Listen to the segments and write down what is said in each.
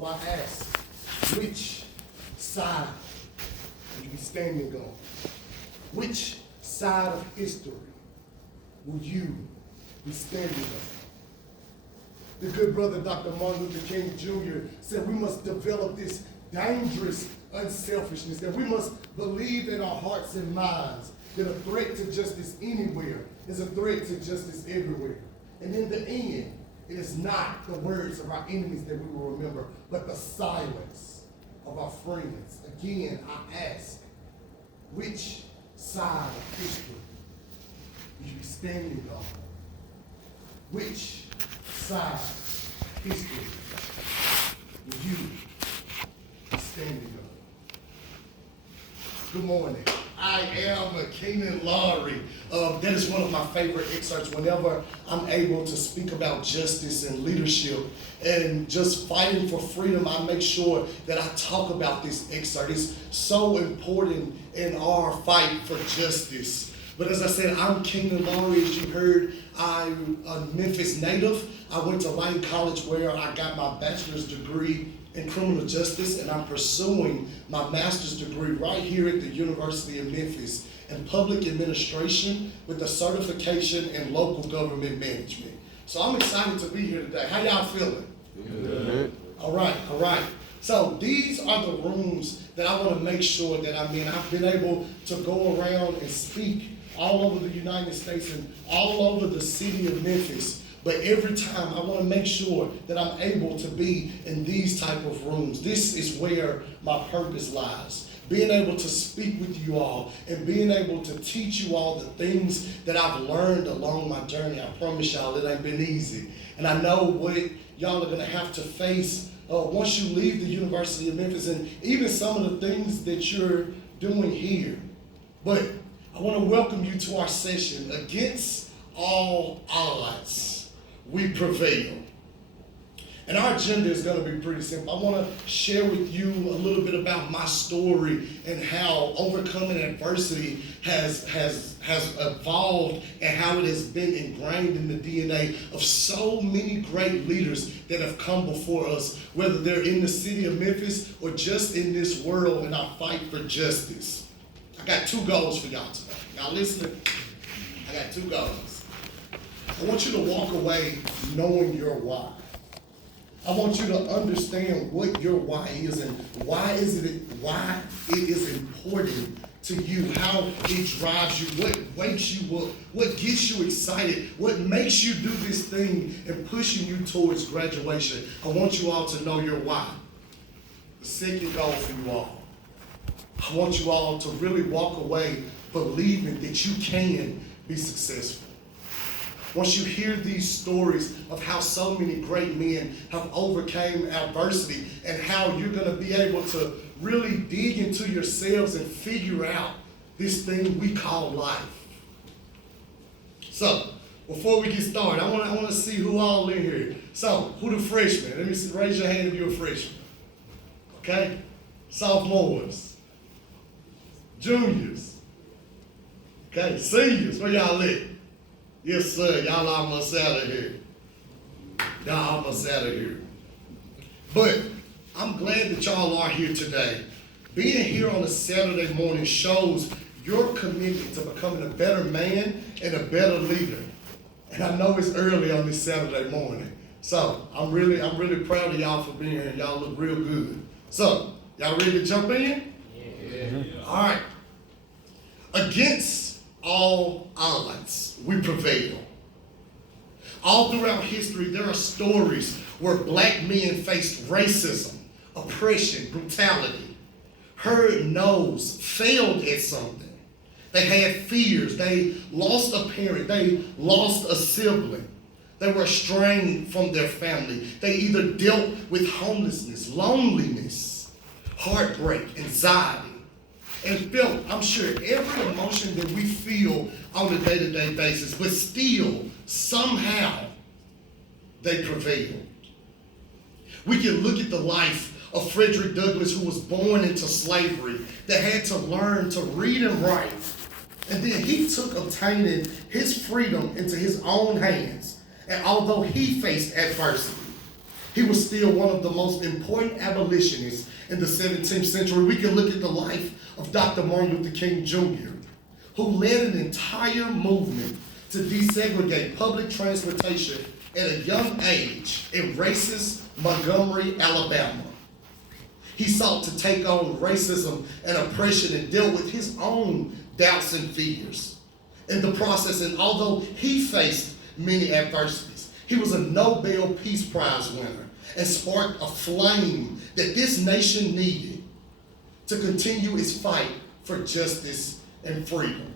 So I ask, which side will you be standing on? Which side of history will you be standing on? The good brother Dr. Martin Luther King Jr. said we must develop this dangerous unselfishness, that we must believe in our hearts and minds that a threat to justice anywhere is a threat to justice everywhere. And in the end, it is not the words of our enemies that we will remember, but the silence of our friends. Again, I ask, which side of history will you be standing on? Which side of history will you be standing on? Good morning. I am Keenan Lowry. That is one of my favorite excerpts whenever I'm able to speak about justice and leadership and just fighting for freedom. I make sure that I talk about this excerpt. It's so important in our fight for justice. But as I said, I'm Keenan Lowry. As you heard, I'm a Memphis native. I went to Lane College where I got my bachelor's degree in criminal justice, and I'm pursuing my master's degree right here at the University of Memphis in public administration with a certification in local government management. So I'm excited to be here today. How y'all feeling? Good. All right. So these are the rooms that I want to make sure that I'm in. I've been able to go around and speak all over the United States and all over the city of Memphis. But every time I want to make sure that I'm able to be in these type of rooms. This is where my purpose lies. Being able to speak with you all and being able to teach you all the things that I've learned along my journey. I promise y'all it ain't been easy. And I know what y'all are going to have to face once you leave the University of Memphis and even some of the things that you're doing here. But I want to welcome you to our session, Against All Odds, We Prevail. And our agenda is going to be pretty simple. I want to share with you a little bit about my story and how overcoming adversity has evolved and how it has been ingrained in the DNA of so many great leaders that have come before us, whether they're in the city of Memphis or just in this world in our fight for justice. I got two goals for y'all today. Y'all listening? I got two goals. I want you to walk away knowing your why. I want you to understand what your why is and why it is important to you, how it drives you, what wakes you up, what gets you excited, what makes you do this thing and pushing you towards graduation. I want you all to know your why. The second goal for you all, I want you all to really walk away believing that you can be successful. Once you hear these stories of how so many great men have overcame adversity and how you're going to be able to really dig into yourselves and figure out this thing we call life. So, before we get started, I want to see who all in here. So, who the freshmen? Let me see, raise your hand if you're a freshman. Okay? Sophomores. Juniors. Okay? Seniors. Where y'all at? Yes, sir. Y'all almost out of here. Y'all almost out of here. But I'm glad that y'all are here today. Being here on a Saturday morning shows your commitment to becoming a better man and a better leader. And I know it's early on this Saturday morning. So I'm really proud of y'all for being here. Y'all look real good. So, y'all ready to jump in? Yeah. All right. Against all odds, we prevail. All throughout history, there are stories where black men faced racism, oppression, brutality, heard no's, failed at something. They had fears. They lost a parent. They lost a sibling. They were estranged from their family. They either dealt with homelessness, loneliness, heartbreak, anxiety, and felt, I'm sure, every emotion that we feel on a day-to-day basis, but still, somehow, they prevailed. We can look at the life of Frederick Douglass, who was born into slavery, that had to learn to read and write. And then he took obtaining his freedom into his own hands. And although he faced adversity, He was still one of the most important abolitionists in the 17th century. We can look at the life of Dr. Martin Luther King Jr., who led an entire movement to desegregate public transportation at a young age in racist Montgomery, Alabama. He sought to take on racism and oppression and dealt with his own doubts and fears in the process. And although he faced many adversities, he was a Nobel Peace Prize winner and sparked a flame that this nation needed to continue its fight for justice and freedom.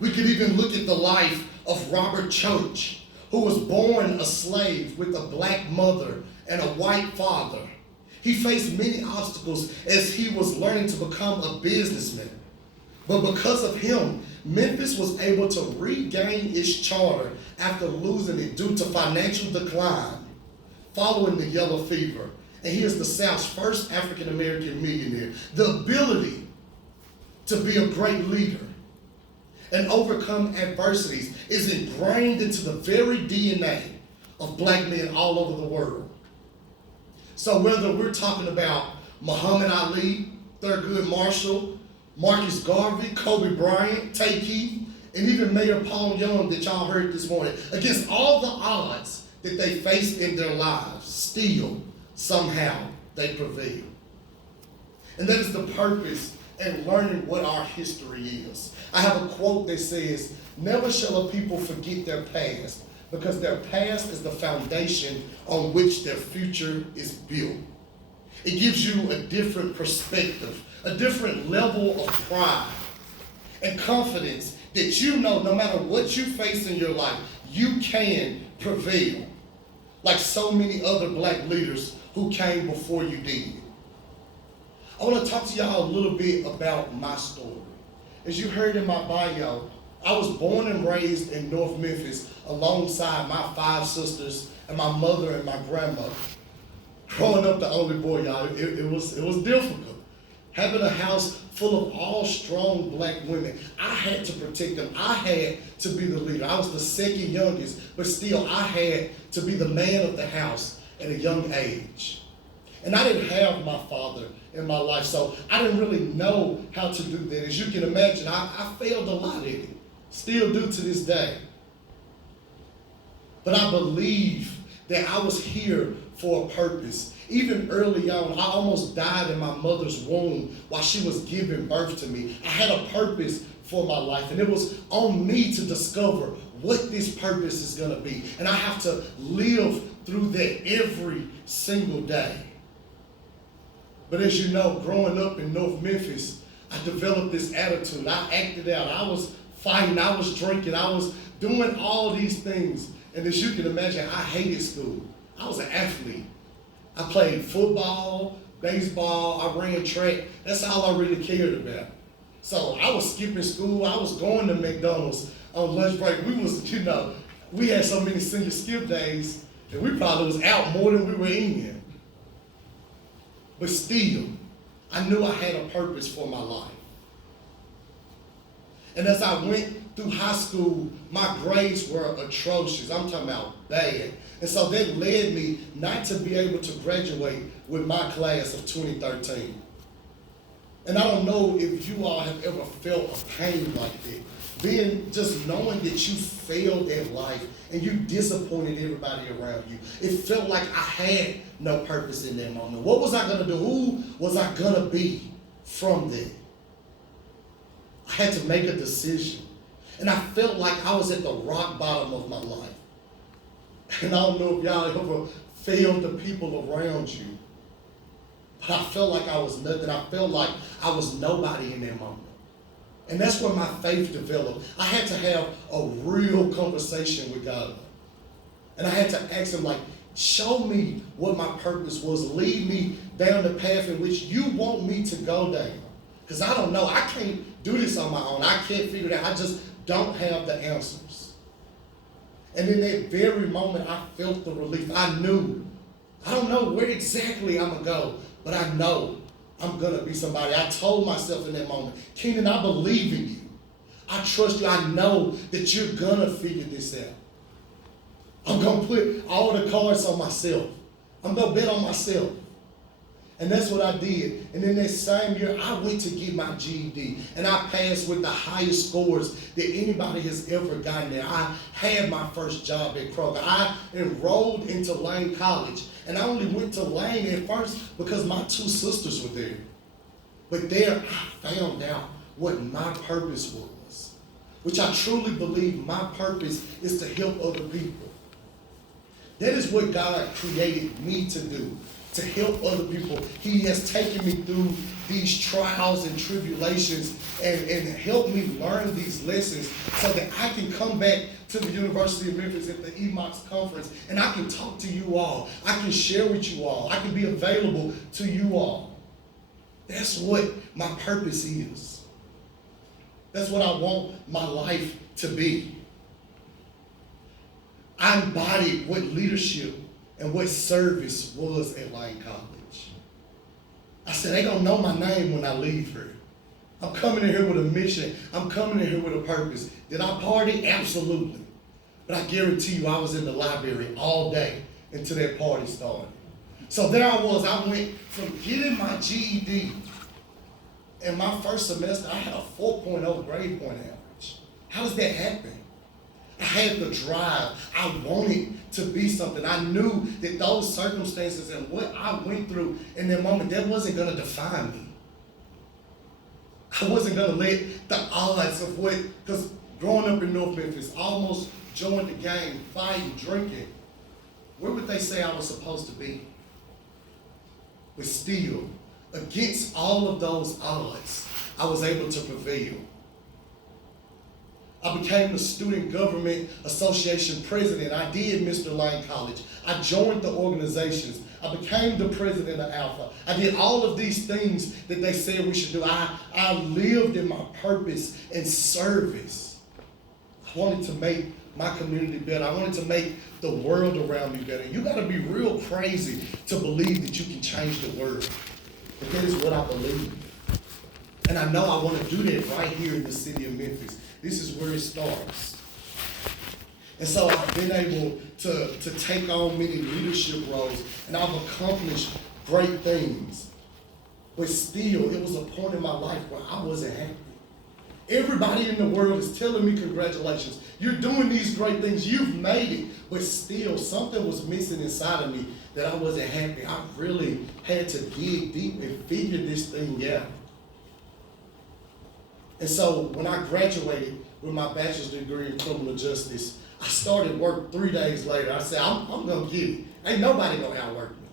We could even look at the life of Robert Church, who was born a slave with a black mother and a white father. He faced many obstacles as he was learning to become a businessman. But because of him, Memphis was able to regain its charter after losing it due to financial decline following the yellow fever. And he is the South's first African-American millionaire. The ability to be a great leader and overcome adversities is ingrained into the very DNA of black men all over the world. So whether we're talking about Muhammad Ali, Thurgood Marshall, Marcus Garvey, Kobe Bryant, Tay Keith, and even Mayor Paul Young that y'all heard this morning, against all the odds that they faced in their lives, still, somehow, they prevail. And that is the purpose in learning what our history is. I have a quote that says, "Never shall a people forget their past, because their past is the foundation on which their future is built." It gives you a different perspective, a different level of pride and confidence that you know no matter what you face in your life, you can prevail, like so many other black leaders who came before you did. I want to talk to y'all a little bit about my story. As you heard in my bio, I was born and raised in North Memphis alongside my 5 sisters and my mother and my grandmother. Growing up the only boy, y'all, it was difficult. Having a house full of all strong black women, I had to protect them. I had to be the leader. I was the second youngest, but still I had to be the man of the house at a young age. And I didn't have my father in my life, so I didn't really know how to do that. As you can imagine, I failed a lot at it, still do to this day. But I believe that I was here for a purpose. Even early on, I almost died in my mother's womb while she was giving birth to me. I had a purpose for my life, and it was on me to discover what this purpose is going to be. And I have to live through that every single day. But as you know, growing up in North Memphis, I developed this attitude. I acted out. I was fighting. I was drinking. I was doing all these things. And as you can imagine, I hated school. I was an athlete. I played football, baseball, I ran track. That's all I really cared about. So I was skipping school. I was going to McDonald's on lunch break. We had so many senior skip days that we probably was out more than we were in. But still, I knew I had a purpose for my life. And as I went through high school, my grades were atrocious. I'm talking about bad. And so that led me not to be able to graduate with my class of 2013. And I don't know if you all have ever felt a pain like that. Just knowing that you failed at life and you disappointed everybody around you. It felt like I had no purpose in that moment. What was I gonna do? Who was I gonna be from that? I had to make a decision. And I felt like I was at the rock bottom of my life. And I don't know if y'all ever failed the people around you. But I felt like I was nothing. I felt like I was nobody in that moment. And that's where my faith developed. I had to have a real conversation with God. And I had to ask him, show me what my purpose was. Lead me down the path in which you want me to go down. Because I don't know. I can't do this on my own. I can't figure it out. I just don't have the answers. And in that very moment, I felt the relief. I knew. I don't know where exactly I'm going to go, but I know I'm going to be somebody. I told myself in that moment, Keenan, I believe in you. I trust you. I know that you're going to figure this out. I'm going to put all the cards on myself. I'm going to bet on myself. And that's what I did. And in that same year, I went to get my GED. And I passed with the highest scores that anybody has ever gotten there. I had my first job at Kroger. I enrolled into Lane College. And I only went to Lane at first because my two sisters were there. But there I found out what my purpose was, which I truly believe my purpose is to help other people. That is what God created me to do, to help other people. He has taken me through these trials and tribulations and helped me learn these lessons so that I can come back to the University of Memphis at the EMOX conference and I can talk to you all. I can share with you all. I can be available to you all. That's what my purpose is. That's what I want my life to be. I embodied what leadership and what service was at Lane College. I said, they gonna know my name when I leave here. I'm coming in here with a mission. I'm coming in here with a purpose. Did I party? Absolutely. But I guarantee you I was in the library all day until that party started. So there I was. I went from getting my GED. In my first semester, I had a 4.0 grade point average. How does that happen? I had the drive. I wanted to be something. I knew that those circumstances and what I went through in that moment, that wasn't going to define me. I wasn't going to let the odds of what, because growing up in North Memphis, almost joined the gang, fighting, drinking, where would they say I was supposed to be? But still, against all of those odds, I was able to prevail. I became the Student Government Association president. I did Mr. Lane College. I joined the organizations. I became the president of Alpha. I did all of these things that they said we should do. I lived in my purpose and service. I wanted to make my community better. I wanted to make the world around me better. You got to be real crazy to believe that you can change the world. But that is what I believe. And I know I want to do that right here in the city of Memphis. This is where it starts. And so I've been able to take on many leadership roles, and I've accomplished great things. But still, it was a point in my life where I wasn't happy. Everybody in the world is telling me congratulations. You're doing these great things. You've made it. But still, something was missing inside of me that I wasn't happy. I really had to dig deep and figure this thing out. And so when I graduated with my bachelor's degree in criminal justice, I started work 3 days later. I said, I'm going to get it. Ain't nobody going to outwork me.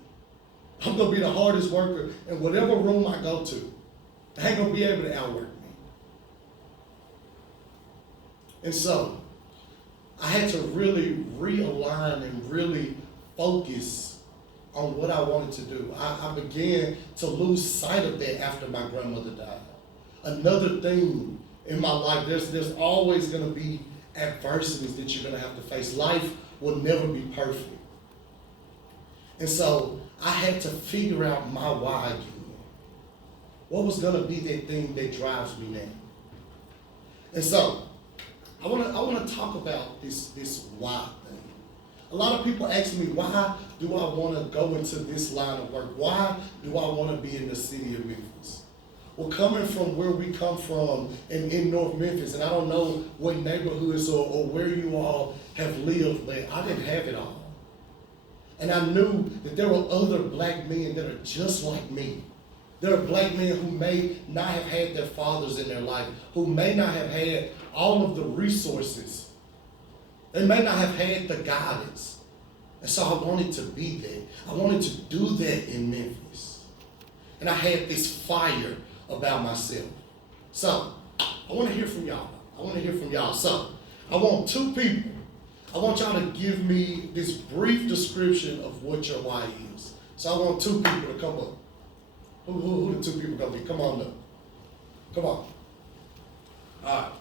I'm going to be the hardest worker in whatever room I go to. I ain't going to be able to outwork me. And so I had to really realign and really focus on what I wanted to do. I began to lose sight of that after my grandmother died. Another thing in my life, there's always going to be adversities that you're going to have to face. Life will never be perfect. And so I had to figure out my why again. What was going to be that thing that drives me now? And so I want to talk about this why thing. A lot of people ask me, why do I want to go into this line of work? Why do I want to be in the city of Memphis? Well, coming from where we come from in North Memphis, and I don't know what neighborhoods or where you all have lived, but I didn't have it all. And I knew that there were other black men that are just like me. There are black men who may not have had their fathers in their life, who may not have had all of the resources. They may not have had the guidance. And so I wanted to be there. I wanted to do that in Memphis. And I had this fire about myself. So I want to hear from y'all. So I want 2 people. I want y'all to give me this brief description of what your why is. So I want 2 people to come up. Who the 2 people gonna be? Come on up. Come on. All right.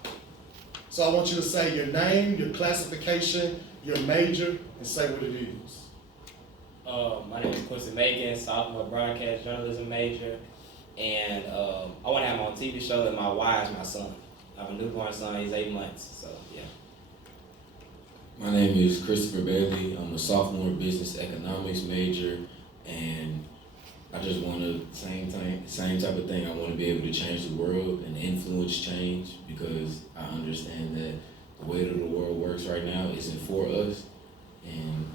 So I want you to say your name, your classification, your major, and say what it is. My name is Quincy Macon, sophomore broadcast journalism major, and I want to have my own TV show, and my why is my son. I have a newborn son, he's 8 months, so yeah. My name is Christopher Bailey. I'm a sophomore business economics major, and I just want to same type of thing. I want to be able to change the world and influence change because I understand that the way that the world works right now isn't for us, and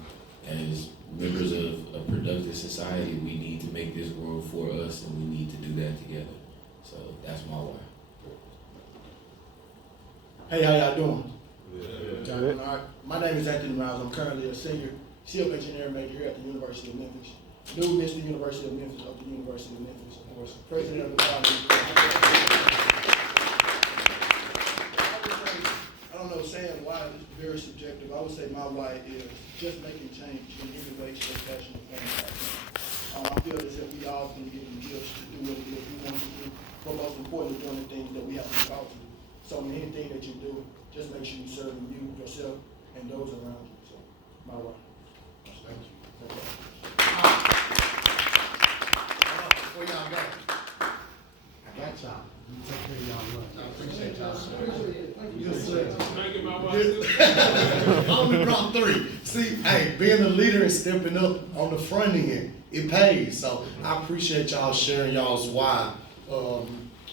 as members of a productive society, we need to make this world for us, and we need to do that together. So that's my why. Hey, how y'all doing? Good. All right. My name is Anthony Miles. I'm currently a senior civil engineering major here at the University of Memphis. New Mr. University of Memphis of the University of Memphis, of course. President of the body. I don't know, saying why is very subjective. I would say my why is just making change in any way, shape, fashion, or form. I feel as if we all can give them gifts to do what it is we want to do, but most importantly, doing the things that we have to be called to do. So in anything that you do, just make sure you serve you, yourself, and those around you. So, my why. Thank you. Okay. Before y'all go, I got y'all. You take care of y'all lunch. I appreciate y'all. Yes, sir. I only brought 3. See, hey, being a leader and stepping up on the front end, it pays. So I appreciate y'all sharing y'all's why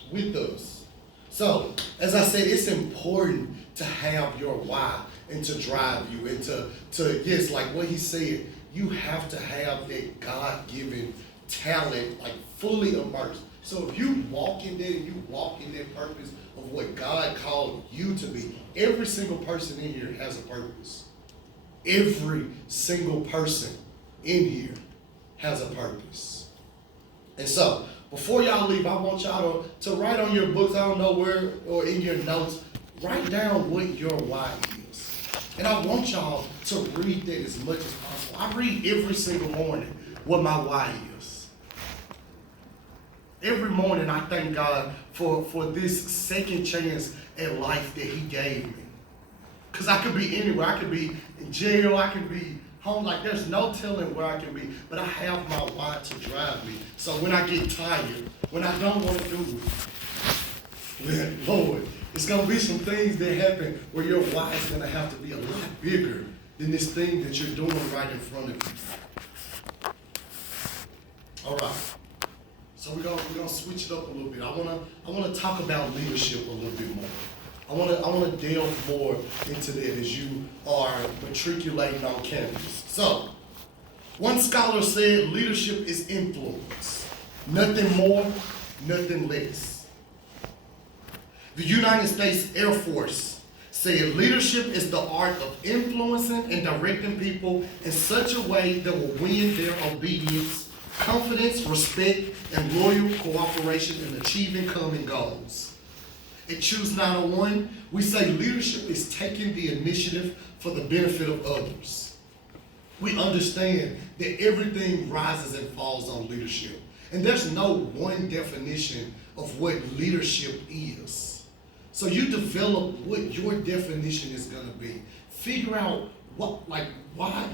with us. So, as I said, it's important to have your why and to drive you and to yes, like what he said, you have to have that God-given talent, like fully immersed. So if you walk in there and you walk in that purpose of what God called you to be, every single person in here has a purpose. Every single person in here has a purpose. And so, before y'all leave, I want y'all to write on your books, I don't know where, or in your notes, write down what your why is. And I want y'all to read that as much as possible. I read every single morning what my why is. Every morning I thank God for this second chance at life that he gave me. Because I could be anywhere. I could be in jail, I could be home, like there's no telling where I can be, but I have my why to drive me. So when I get tired, when I don't want to do it, Lord, it's going to be some things that happen where your why is going to have to be a lot bigger than this thing that you're doing right in front of you. All right. So we're gonna switch it up a little bit. I wanna talk about leadership a little bit more. I wanna delve more into that as you are matriculating on campus. So, one scholar said leadership is influence. Nothing more, nothing less. The United States Air Force said leadership is the art of influencing and directing people in such a way that will win their obedience, confidence, respect, and loyal cooperation in achieving common goals. At Choose 901, we say leadership is taking the initiative for the benefit of others. We understand that everything rises and falls on leadership. And there's no one definition of what leadership is. So you develop what your definition is going to be. Figure out why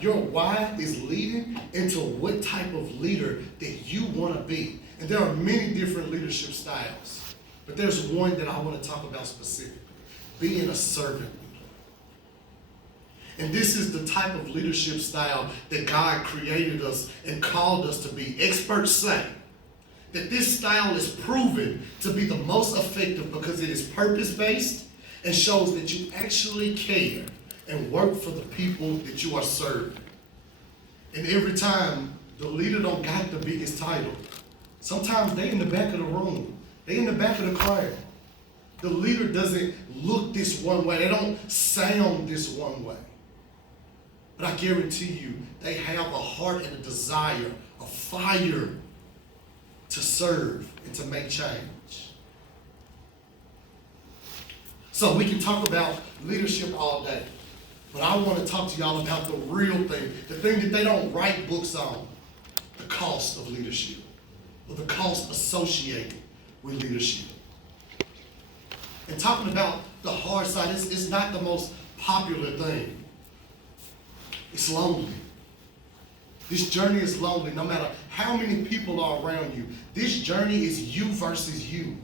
your why is leading into what type of leader that you want to be. And there are many different leadership styles. But there's one that I want to talk about specifically, being a servant leader. And this is the type of leadership style that God created us and called us to be. Experts say that this style is proven to be the most effective because it is purpose-based and shows that you actually care and work for the people that you are serving. And every time the leader don't got the biggest title, sometimes they in the back of the room. They in the back of the crowd. The leader doesn't look this one way. They don't sound this one way. But I guarantee you, they have a heart and a desire, a fire to serve and to make change. So we can talk about leadership all day. But I want to talk to y'all about the real thing, the thing that they don't write books on, the cost of leadership, or the cost associated with leadership. And talking about the hard side, it's not the most popular thing. It's lonely. This journey is lonely, no matter how many people are around you. This journey is you versus you.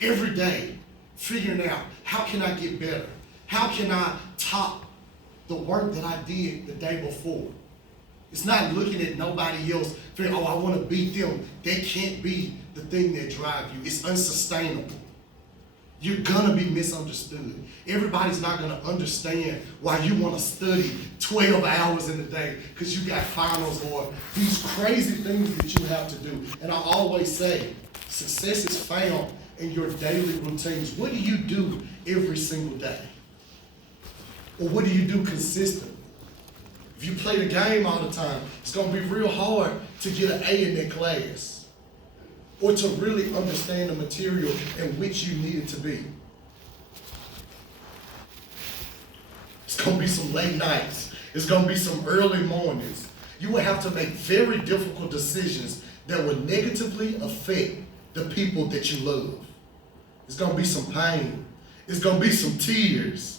Every day, figuring out, how can I get better? How can I top the work that I did the day before. It's not looking at nobody else, thinking, oh, I want to beat them. That can't be the thing that drives you. It's unsustainable. You're gonna be misunderstood. Everybody's not gonna understand why you want to study 12 hours in a day because you got finals or these crazy things that you have to do. And I always say, success is found in your daily routines. What do you do every single day? Or what do you do consistently? If you play the game all the time, it's gonna be real hard to get an A in that class, or to really understand the material in which you need it to be. It's gonna be some late nights. It's gonna be some early mornings. You will have to make very difficult decisions that will negatively affect the people that you love. It's gonna be some pain. It's gonna be some tears.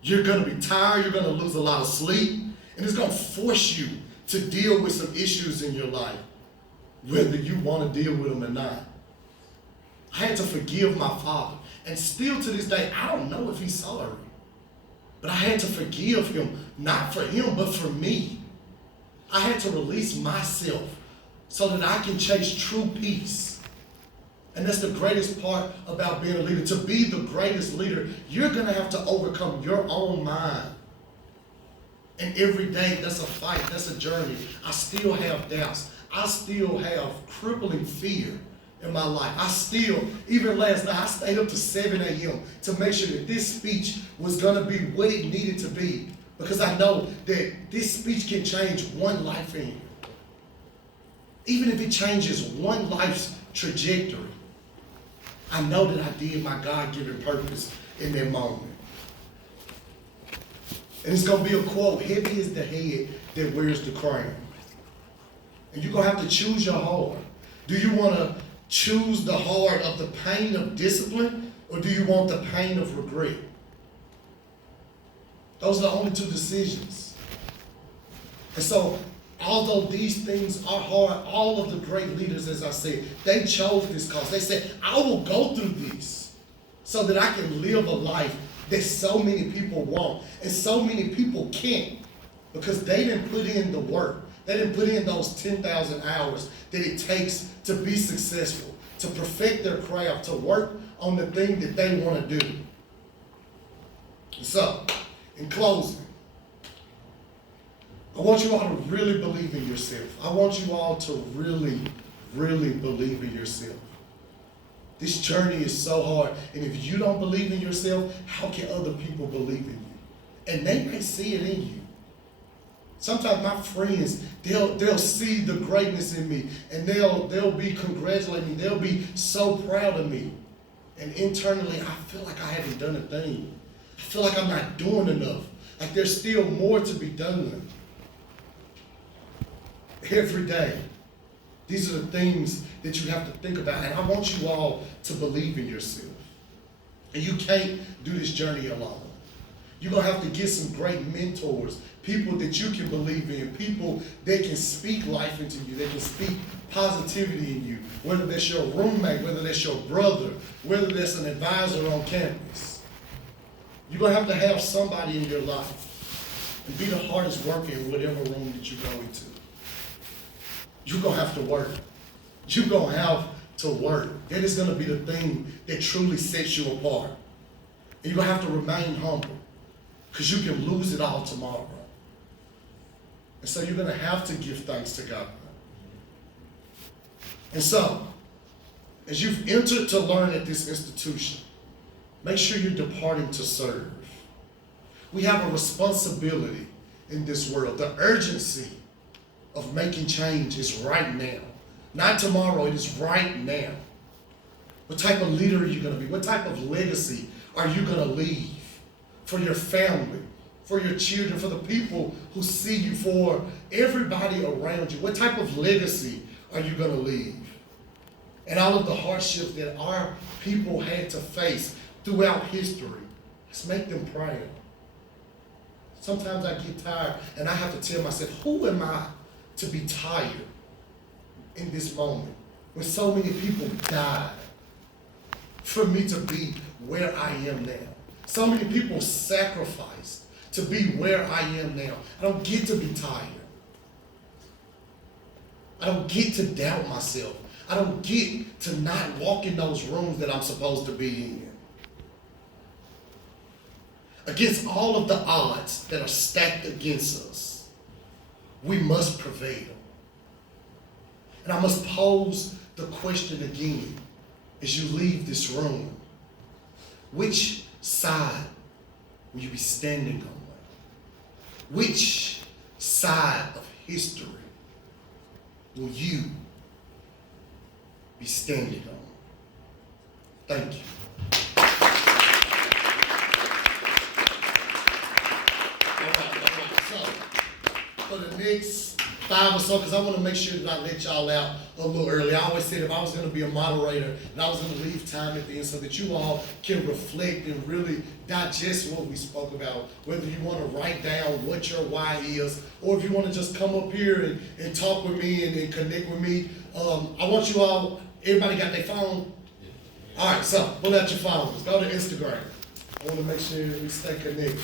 You're gonna be tired, you're gonna lose a lot of sleep, and it's gonna force you to deal with some issues in your life, whether you want to deal with them or not. I had to forgive my father, and still to this day, I don't know if he's sorry, but I had to forgive him, not for him, but for me. I had to release myself so that I can chase true peace. And that's the greatest part about being a leader. To be the greatest leader, you're gonna have to overcome your own mind. And every day, that's a fight, that's a journey. I still have doubts. I still have crippling fear in my life. I still, even last night, I stayed up to 7 a.m. to make sure that this speech was gonna be what it needed to be, because I know that this speech can change one life in you. Even if it changes one life's trajectory, I know that I did my God-given purpose in that moment. And it's gonna be a quote, heavy is the head that wears the crown. And you're gonna have to choose your heart. Do you wanna choose the heart of the pain of discipline, or do you want the pain of regret? Those are the only two decisions. And so, although these things are hard, all of the great leaders, as I said, they chose this cause. They said, I will go through this so that I can live a life that so many people want and so many people can't, because they didn't put in the work. They didn't put in those 10,000 hours that it takes to be successful, to perfect their craft, to work on the thing that they want to do. So, in closing, I want you all to really believe in yourself. I want you all to really, really believe in yourself. This journey is so hard, and if you don't believe in yourself, how can other people believe in you? And they may see it in you. Sometimes my friends, they'll see the greatness in me, and they'll be congratulating me. They'll be so proud of me. And internally, I feel like I haven't done a thing. I feel like I'm not doing enough. Like there's still more to be done. Every day, these are the things that you have to think about. And I want you all to believe in yourself. And you can't do this journey alone. You're going to have to get some great mentors, people that you can believe in, people that can speak life into you, that can speak positivity in you, whether that's your roommate, whether that's your brother, whether that's an advisor on campus. You're going to have somebody in your life, and be the hardest worker in whatever room that you go into. You're going to have to work. You're going to have to work. That is going to be the thing that truly sets you apart. And you're going to have to remain humble, because you can lose it all tomorrow. And so you're going to have to give thanks to God. And so, as you've entered to learn at this institution, make sure you're departing to serve. We have a responsibility in this world. The urgency of making change is right now. Not tomorrow, it is right now. What type of leader are you going to be? What type of legacy are you going to leave for your family, for your children, for the people who see you, for everybody around you? What type of legacy are you going to leave? And all of the hardships that our people had to face throughout history, let's make them proud. Sometimes I get tired and I have to tell myself, who am I to be tired in this moment when so many people died for me to be where I am now? So many people sacrificed to be where I am now. I don't get to be tired. I don't get to doubt myself. I don't get to not walk in those rooms that I'm supposed to be in. Against all of the odds that are stacked against us, we must prevail. And I must pose the question again as you leave this room. Which side will you be standing on? Which side of history will you be standing on? Thank you. So, for the next 5 or so, because I want to make sure that I let y'all out a little early. I always said if I was going to be a moderator, and I was going to leave time at the end so that you all can reflect and really digest what we spoke about. Whether you want to write down what your why is, or if you want to just come up here and talk with me and connect with me. I want you all, everybody got their phone? All right, so pull out your phones. Go to Instagram. I want to make sure we stay connected.